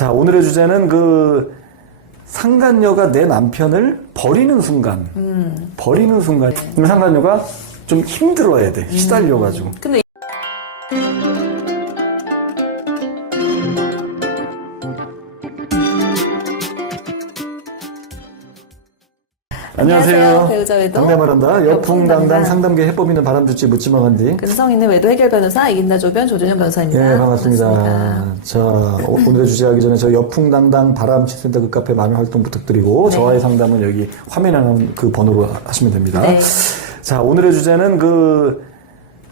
자, 오늘의 주제는 상간녀가 내 남편을 버리는 순간. 버리는 순간. 그럼 상간녀가 좀 힘들어야 돼. 시달려가지고. 근데 안녕하세요. 배우자 외도 상담하란다. 여풍당당 상담계 해법 있는 바람 줄지 묻지마 간디. 근성 있는 외도 해결 변호사 이긴다 조변 조준현 변호사입니다. 네, 반갑습니다. 자, 오늘의 주제 하기 전에 저 여풍당당 바람치센터 그 카페 많은 활동 부탁드리고 네. 저와의 상담은 여기 화면에 나오는 그 번호로 하시면 됩니다. 네. 자, 오늘의 주제는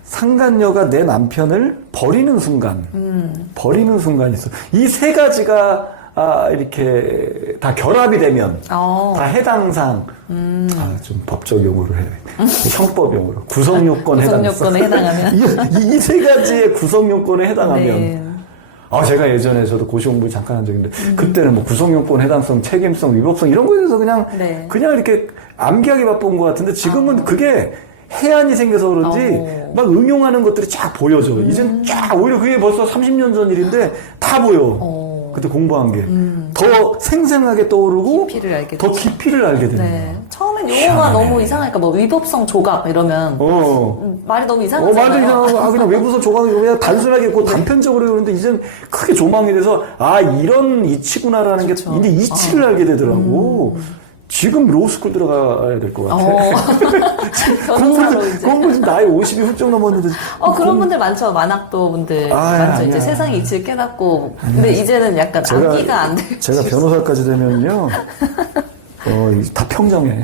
상간녀가 내 남편을 버리는 순간. 버리는 순간이 있어. 이 세 가지가 이렇게 다 결합이 되면 다 해당상 좀 법적 용어로 해. 형법 용어로 구성 요건에 구성요건에 해당하면 이 세 가지의 구성 요건에 해당하면 네. 제가 예전에 저도 고시 공부 잠깐 한 적인데 그때는 뭐 구성 요건 해당성, 책임성, 위법성 이런 거에 대해서 그냥 이렇게 암기하기 바쁜 것 같은데 지금은 그게 해안이 생겨서 그런지 막 응용하는 것들이 쫙 보여져. 이젠 쫙 오히려 그게 벌써 30년 전 일인데 다 보여. 그때 공부한 게 더 생생하게 떠오르고 더 깊이를 알게 되는 거야. 처음엔 용어가 너무 이상하니까 뭐 위법성 조각 이러면 말이 너무 이상하잖아요. 말도 이상하고 그냥 외부서 조각이 그냥 단순하게 단편적으로 그러는데 이젠 크게 조망이 돼서 이런 이치구나라는 게 이제 이치를 알게 되더라고. 지금 로스쿨 들어가야 될 것 같아. 공부 지금 나이 50이 훌쩍 넘었는데. 그런 분들 많죠. 만학도 분들 많죠. 이제 세상의 이치를 깨닫고. 근데 이제는 약간 암기가 안 돼요. 제가 변호사까지 되면요. 다 평정해.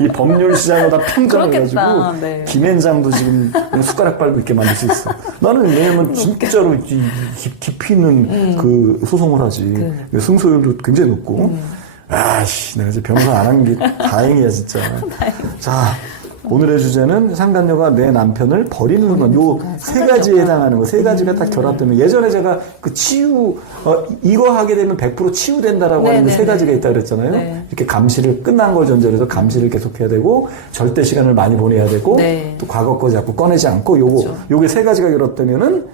이 법률 시장을 다 평정해가지고. 네. 김앤장도 지금 숟가락 밟고 있게 만들 수 있어. 나는 왜냐면 진짜로 깊이 있는 소송을 하지. 승소율도 굉장히 높고. 내가 이제 변호사 안 한 게 다행이야, 진짜. 자, 오늘의 주제는 상간녀가 내 남편을 버리는 순간. 요 세 가지에 해당하는 거. 세 가지가 딱 결합되면. 예전에 제가 이거 하게 되면 100% 치유된다라고 하는 세 가지가 있다 그랬잖아요. 이렇게 감시를 끝난 걸 전제로 해서 감시를 계속해야 되고, 절대 시간을 많이 보내야 되고, 또 과거 거 자꾸 꺼내지 않고, 요게 세 가지가 결합되면은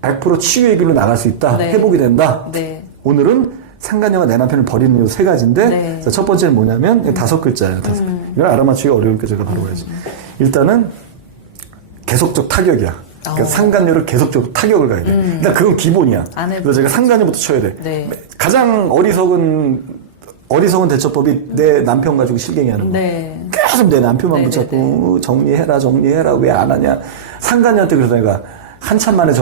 100% 치유의 길로 나갈 수 있다. 회복이 된다. 오늘은 상간녀가 내 남편을 버리는 요 세 가지인데, 첫 번째는 뭐냐면, 5글자예요, 5글. 이걸 알아맞추기가 어려우니까 제가 바로 가야지. 일단은, 계속적 타격이야. 그러니까 상간녀를 계속적으로 타격을 가야 돼. 일단 그건 기본이야. 그래서 제가 상간녀부터 쳐야 돼. 가장 어리석은 대처법이 내 남편 가지고 실갱이 하는 거야. 계속 내 남편만 붙잡고, 정리해라, 왜 안 하냐. 상간녀한테 그래서 내가 한참 만에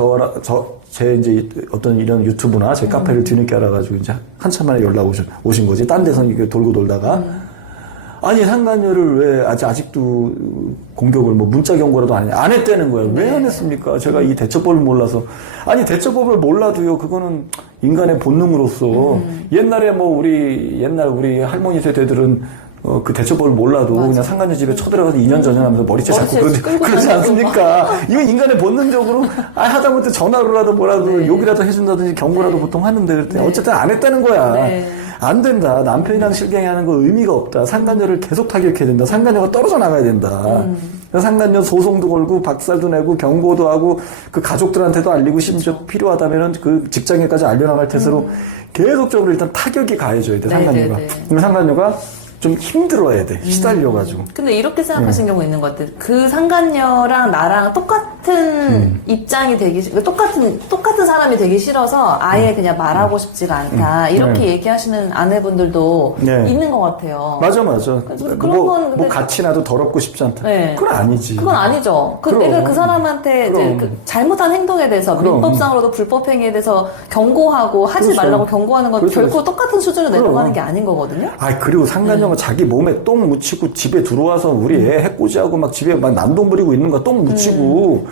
제 이제 어떤 이런 유튜브나 제 카페를 뒤늦게 알아가지고 이제 한참 만에 연락 오신 거지. 딴 데서 이렇게 돌고 돌다가. 아니, 상간녀를 왜 아직도 공격을 문자 경고라도 안 했다는 거야. 왜 안 했습니까? 제가 이 대처법을 몰라서. 아니, 대처법을 몰라도요, 그거는 인간의 본능으로서 옛날에 우리 할머니 세대들은 그 대처법을 몰라도 그냥 상간녀 집에 쳐들어가서 2년 전전하면서 머리채 잡고 그러지 않습니까? 이건 인간의 본능적으로 하다못해 전화로라도 뭐라도 욕이라도 해준다든지 경고라도 보통 하는데 그랬더니 어쨌든 안 했다는 거야. 안 된다. 남편이랑 실갱이하는 거 의미가 없다. 상간녀를 계속 타격해야 된다. 상간녀가 떨어져 나가야 된다. 상간녀 소송도 걸고 박살도 내고 경고도 하고 그 가족들한테도 알리고 심지어 필요하다면은 그 직장에까지 알려나갈 태세로 계속적으로 일단 타격이 가해져야 돼. 상간녀가. 그럼 상간녀가 좀 힘들어야 돼. 시달려가지고. 근데 이렇게 생각하시는 경우 있는 것 같아요. 그 상간녀랑 나랑 똑같은 입장이 똑같은 사람이 되기 싫어서 아예 그냥 말하고 싶지가 않다. 이렇게 얘기하시는 아내분들도 있는 것 같아요. 맞아. 그런 같이 나도 더럽고 싶지 않다. 그건 아니지. 그건 아니죠. 내가 그 사람한테 이제 잘못한 행동에 대해서 민법상으로도 불법행위에 대해서 경고하고 하지 말라고 경고하는 건 결코 똑같은 수준으로 내려가는 게 아닌 거거든요. 그리고 상간녀가 자기 몸에 똥 묻히고 집에 들어와서 우리 애 해코지하고 막 집에 막 난동 부리고 있는 거 똥 묻히고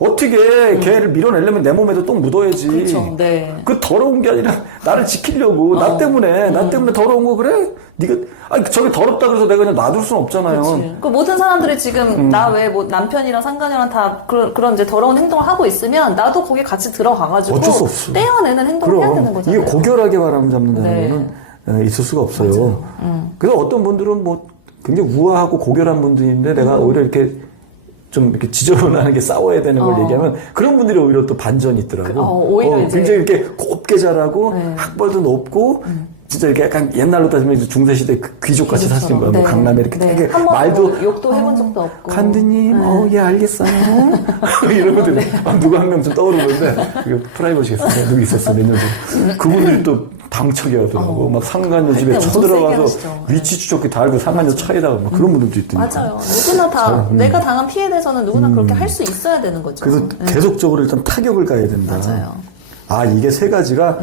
어떻게 걔를 밀어내려면 내 몸에도 똥 묻어야지. 그렇죠. 그 더러운 게 아니라 나를 지키려고 나 때문에 더러운 거 그래? 네가 저게 더럽다 그래서 내가 그냥 놔둘 수는 없잖아요. 그 모든 사람들이 지금 나 왜 남편이랑 상간녀랑 다 그런 이제 더러운 행동을 하고 있으면 나도 거기 같이 들어가가지고 어쩔 수 없어. 떼어내는 행동을 해야 되는 거잖아요. 이게 고결하게 바람 잡는다는 거는 있을 수가 없어요. 그래서 어떤 분들은 굉장히 우아하고 고결한 분들인데 내가 오히려 이렇게 좀 이렇게 지저분하게 싸워야 되는 걸 얘기하면 그런 분들이 오히려 또 반전이 있더라고. 오히려 이제 굉장히 이렇게 곱게 곱게 자라고 네. 학벌도 높고 진짜 이렇게 약간 옛날로 따지면 이제 중세시대 그 귀족같이 사시는 거야. 뭐 네. 강남에 이렇게 네. 되게 한번 말도 뭐 욕도 해본 적도 없고. 간드님, 예, 알겠어요. 이러면 누구 한 명 좀 떠오르는데, 이거 프라이버시겠어요. 누구 있었어, 몇 년 전에. 그분들이 또 당척이 하더라고. 막 상간녀 집에 엄청 쳐들어가서 세게 하시죠. 위치 추적기 달고 상간녀 차에다가 막 그런 분들도 있더니. 맞아요. 누구나 다 내가 당한 피해에 대해서는 누구나 그렇게 할 수 있어야 되는 거죠. 그래서 계속적으로 일단 타격을 가야 된다. 맞아요. 아, 이게 세 가지가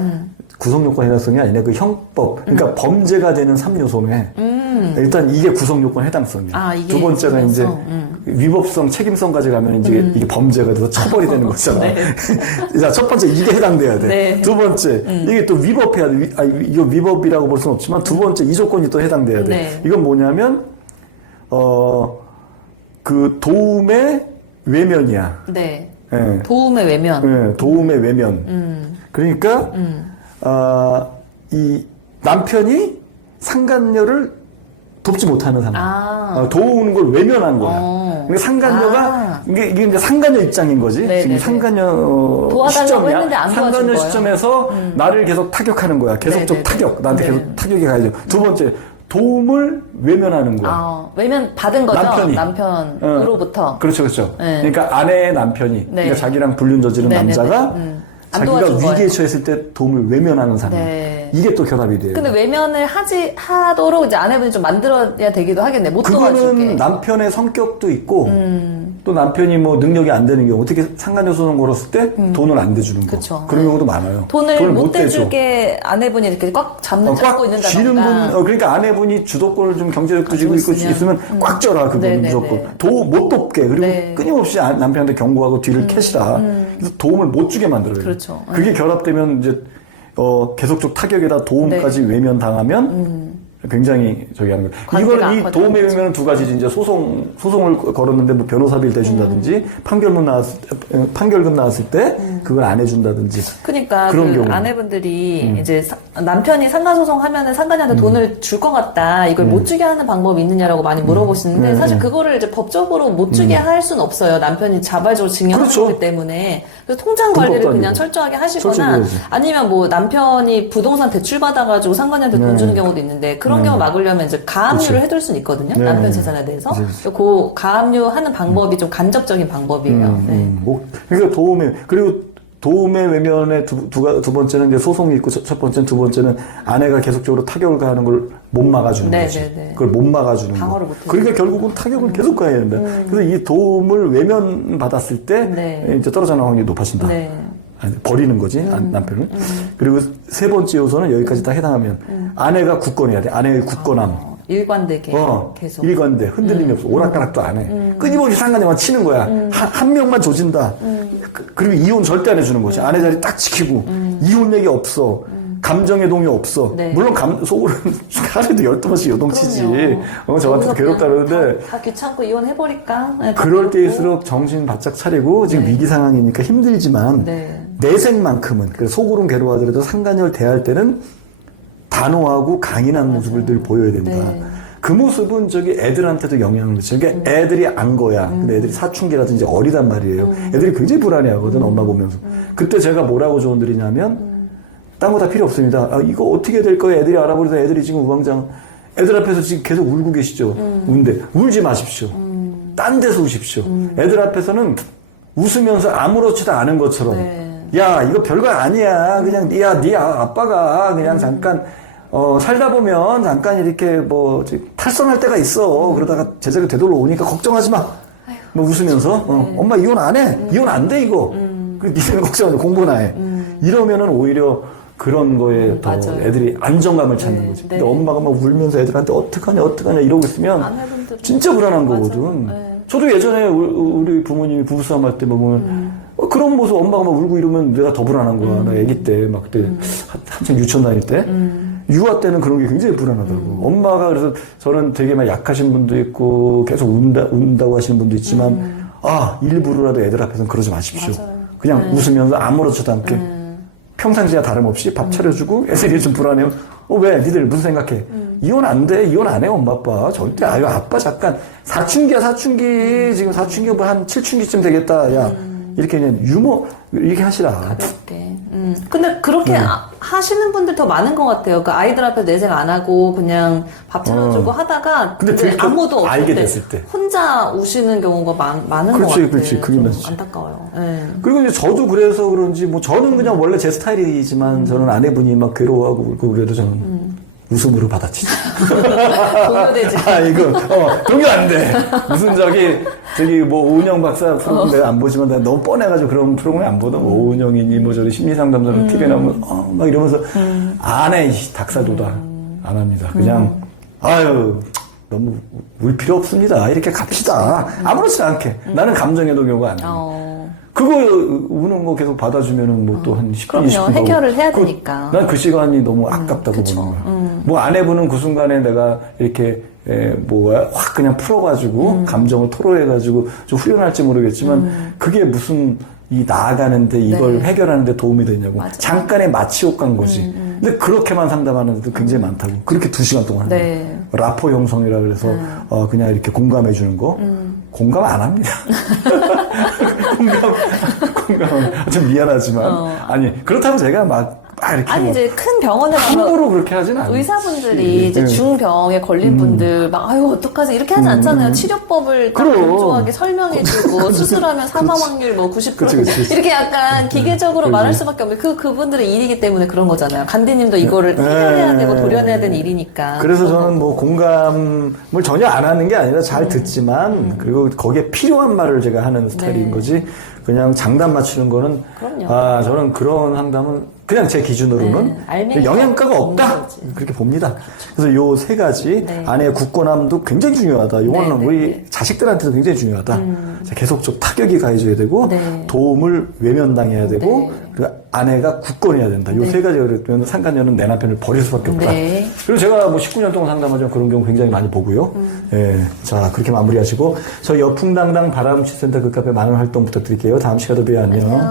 구성요건 해당성이 아니라 그 형법, 그러니까 범죄가 되는 3요소네. 일단 이게 구성요건 해당성이에요. 아, 이게 두 번째가 이제 구성성, 위법성, 책임성까지 가면 이제 이게 범죄가 돼서 처벌이 되는 거잖아. 네. 자, 첫 번째 이게 해당돼야 돼. 네. 두 번째 이게 또 위법해야 돼. 이거 위법이라고 볼 수는 없지만 두 번째 이 조건이 또 해당돼야 돼. 네. 이건 뭐냐면 그 도움의 외면이야. 네. 예. 도움의 외면. 예, 도움의 외면. 그러니까 이 남편이 상간녀를 돕지 못하는 상황. 도우는 걸 외면한 거야. 그러니까 상간녀가 이게 이제 상간녀 입장인 거지. 네네네. 지금 상간녀 도와달라고 시점이야. 했는데 안 도와준 상간녀 거예요. 시점에서 나를 계속 타격하는 거야. 계속적 네네네. 타격. 나한테 네. 계속 타격이 가야죠. 두 번째 도움을 외면하는 거야. 외면 받은 거죠? 남편이. 남편으로부터. 그렇죠, 그렇죠. 네. 그러니까 아내의 남편이, 네. 그러니까 자기랑 불륜 저지른 네네네. 남자가 안 자기가 도와준 위기에 거예요. 처했을 때 도움을 외면하는 상황. 네. 이게 또 결합이 돼요. 근데 외면을 하도록 이제 아내분이 좀 만들어야 되기도 하겠네. 못 도와줄게. 그거는 남편의 성격도 있고, 또 남편이 뭐 능력이 안 되는 경우, 어떻게 상간녀 소송 걸었을 때 돈을 안 대주는 거. 그쵸. 그런 경우도 많아요. 돈을 못 대주게 아내분이 이렇게 꽉 잡고 꽉 쥐는 있는다던가. 분, 그러니까 아내분이 주도권을 좀 경제력도 쥐고 있으면 꽉 쪄라, 그거는 네네네. 무조건. 못 돕게. 그리고 네. 끊임없이 남편한테 경고하고 뒤를 캐시라. 그래서 도움을 못 주게 만들어요. 그렇죠. 그게 결합되면 이제, 계속적 타격에다 도움까지 외면당하면, 굉장히 저기 하는 거예요. 관계가 이걸 이 악화되는 도움의 외면은 두 가지지. 이제 소송을 걸었는데 뭐 변호사비를 대준다든지 판결금 나왔을 때 그걸 안 해준다든지. 그러니까 그런 경우. 아내분들이 이제 남편이 상간소송 하면은 상간이한테 돈을 줄 것 같다. 이걸 못 주게 하는 방법이 있느냐라고 많이 물어보시는데 사실 그거를 이제 법적으로 못 주게 할 수는 없어요. 남편이 자발적으로 증여하기 그렇죠. 때문에. 그래서 통장 관리를 불법도 그냥 아니고. 철저하게 하시거나 철저히 해야지. 아니면 뭐 남편이 부동산 대출 받아가지고 상간이한테 돈 주는 경우도 있는데 그런 경우 막으려면 이제 가압류를 그렇지. 해둘 수는 있거든요. 네. 남편 재산에 대해서. 그치. 그 가압류 하는 방법이 좀 간접적인 방법이에요. 네. 그러니까 그리고 도움의 외면의 두 번째는 이제 소송이 있고 첫 번째는 두 번째는 아내가 계속적으로 타격을 가하는 걸 못 막아주는 네, 거지. 네, 네. 그걸 못 막아주는 거. 방어를 못 해주는 그러니까 결국은 타격을 계속 가야 된다. 그래서 이 도움을 외면 받았을 때 네. 이제 떨어지는 확률이 높아진다. 네. 아니, 버리는 거지 남편을. 그리고 세 번째 요소는 여기까지 다 해당하면 아내가 굳건해야 돼. 아내의 굳건함. 일관되게 계속. 일관돼. 흔들림이 없어. 오락가락도 안 해. 끊임없이 상간녀만 치는 거야. 한 명만 조진다. 그리고 이혼 절대 안 해주는 거지. 아내 자리 딱 지키고. 이혼 얘기 없어. 감정의 동요 없어. 네. 물론 속으로는 하루에도 12번씩 요동치지. 저한테 괴롭다 그러는데. 다 귀찮고 이혼해버릴까? 네, 그럴 때일수록 정신 바짝 차리고 지금 위기 상황이니까 힘들지만 네. 내색만큼은 속으로는 괴로워하더라도 상간녀를 대할 때는 단호하고 강인한 모습을 늘 보여야 된다. 네. 그 모습은 저기 애들한테도 영향을 미쳐. 그러니까 애들이 안 거야. 근데 애들이 사춘기라든지 어리단 말이에요. 애들이 굉장히 불안해 하거든, 엄마 보면서. 그때 제가 뭐라고 조언 드리냐면, 딴 거 다 필요 없습니다. 이거 어떻게 될 거예요? 애들이 알아보려다 애들이 지금 우왕좌왕. 애들 앞에서 지금 계속 울고 계시죠? 운데. 울지 마십시오. 딴 데서 우십시오. 애들 앞에서는 웃으면서 아무렇지도 않은 것처럼. 네. 야, 이거 별거 아니야. 그냥, 네 아빠가 그냥 잠깐, 살다 보면 잠깐 이렇게 탈선할 때가 있어. 그러다가 제자가 되돌려 오니까 걱정하지 마. 뭐 웃으면서, 엄마 이혼 안 해. 이혼 안 돼, 이거. 니네는 걱정하지 마. 공부나 해. 이러면은 오히려 그런 거에 더 맞아요. 애들이 안정감을 찾는 거지. 근데 엄마가 막 울면서 애들한테 어떡하냐 이러고 있으면 아내분들은 진짜 불안한 맞아요. 거거든. 네. 저도 예전에 우리 부모님이 부부싸움 할 때 보면 그런 모습 엄마가 막 울고 이러면 내가 더 불안한 거야. 나 아기 때 막 그때 한참 유치원 다닐 때 유아 때는 그런 게 굉장히 불안하다고. 엄마가 그래서 저는 되게 막 약하신 분도 있고 계속 운다고 하시는 분도 있지만 일부러라도 애들 앞에서는 그러지 마십시오. 맞아요. 그냥 웃으면서 아무렇지도 않게 평상시와 다름없이 밥 차려주고 애들이 좀 불안해요. 왜? 니들 무슨 생각해? 이혼 안 돼. 이혼 안 해, 엄마, 아빠. 절대. 아빠 잠깐. 사춘기야, 사춘기. 지금 사춘기 한 7춘기쯤 되겠다. 야. 이렇게 그냥 이렇게 하시라. 가볍게. 근데 그렇게 하시는 분들 더 많은 것 같아요. 그 아이들 앞에 내색 안 하고 그냥 밥 차려주고 하다가 근데 이제 들켜 아무도 없을 알게 때 됐을 때. 혼자 우시는 경우가 많은 것 같아요. 그렇지. 그게 좀 맞지. 안타까워요. 네. 그리고 이제 저도 그래서 그런지 뭐 저는 그냥 원래 제 스타일이지만 저는 아내분이 막 괴로워하고 울고 그래도 저는 웃음으로 받아치죠. 동요되지. 이거 동요 안 돼. 무슨 저기 뭐 오은영 박사 프로그램 내가 안 보지만 내가 너무 뻔해가지고 그런 프로그램 안 보다. 뭐 오은영이니 뭐 저기 심리상담사로 TV에 나오면 막 이러면서 안 해. 닭사도다. 안 합니다. 그냥 아유. 너무 울 필요 없습니다. 이렇게 갑시다. 아무렇지 않게. 나는 감정의 동요가 아니에요. 그거 우는 거 계속 받아주면은 뭐 또 한 10분, 그럼요. 20분 해결을 해야 되니까. 난 그 시간이 너무 아깝다고 보는 거야. 뭐 아내분은 그 순간에 내가 이렇게 확 그냥 풀어가지고 감정을 토로해가지고 좀 후련할지 모르겠지만 그게 무슨 이 나아가는데 이걸 해결하는데 도움이 되냐고. 맞아. 잠깐의 마치 효과인 거지. 근데 그렇게만 상담하는 데도 굉장히 많다고. 그렇게 2시간 동안 하는 거예요. 라포 형성이라 그래서 그냥 이렇게 공감해 주는 거. 공감 안 합니다. 공감 좀 미안하지만 아니 그렇다고 제가 막 이렇게 아니 뭐 이제 큰 병원에 가면 함부로 그렇게 하진 않아요. 의사분들이 이제 중병에 걸린 분들 막 아유 어떡하지 이렇게 하지 않잖아요. 치료법을 딱 그럼. 건조하게 설명해주고 수술하면 사망 확률 뭐 90% 그치. 이렇게 약간 기계적으로 말할 수밖에 없는 그분들의 일이기 때문에 그런 거잖아요. 간디님도 이거를 해결해야 되고 도려내야 되는 일이니까. 그래서 저는 뭐 공감을 전혀 안 하는 게 아니라 잘 듣지만 그리고 거기에 필요한 말을 제가 하는 스타일인 거지 그냥 장단 맞추는 거는 그럼요. 저는 그런 상담은 그냥 제 기준으로는 영양가가 없다 그렇게 봅니다. 그래서 요 3가지 아내의 굳건함도 굉장히 중요하다. 요거는 우리 자식들한테도 굉장히 중요하다. 계속 좀 타격이 가해줘야 되고 도움을 외면당해야 되고 그리고 아내가 굳건해야 된다. 요 3가지 그러면 상간녀는 내 남편을 버릴 수밖에 없다. 그리고 제가 뭐 19년 동안 상담하지만 그런 경우 굉장히 많이 보고요. 자 그렇게 마무리하시고 저희 여풍당당 바람치센터 그 카페 많은 활동 부탁드릴게요. 다음 시간에 봬요. 안녕.